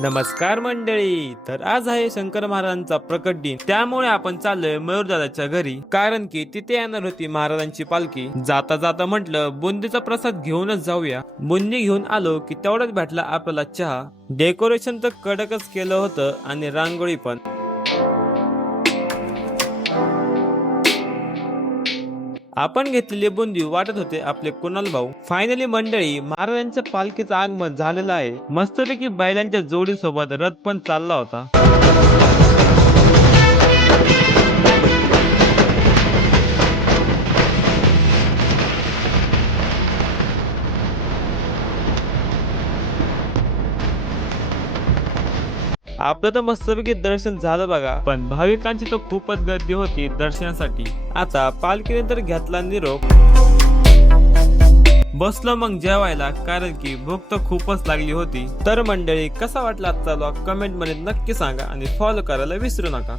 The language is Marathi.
नमस्कार मंडळी, तर आज आहे शंकर महाराजांचा प्रकट दिन. त्यामुळे आपण चाललोय मयूरदादाच्या घरी, कारण की तिथे येणार होती महाराजांची पालखी. जाता जाता म्हटलं बुंदीचा प्रसाद घेऊनच जाऊया. बुंदी घेऊन आलो की तेवढाच भेटला आपल्याला चहा. डेकोरेशन तर कडकच केलं होतं आणि रांगोळी पण. आपण घेतलेली बुंदी वाटत होते आपले कुणाल भाऊ. फायनली मंडळी, महाराजांच्या पालखीचं आगमन झालेलं आहे. मस्तपैकी बैलांच्या जोडीसोबत रथ पण चालला होता. आपलं तर मस्तपैकी दर्शन झालं बघा, पण भाविकांची तर खूपच गर्दी होती दर्शनासाठी. आता पालखीने तर घेतला निरोप. बसलो मग जेवायला, कारण की भूक तर खूपच लागली होती. तर मंडळी, कसा वाटला आजचा व्लॉग कमेंट मध्ये नक्की सांगा आणि फॉलो करायला विसरू नका.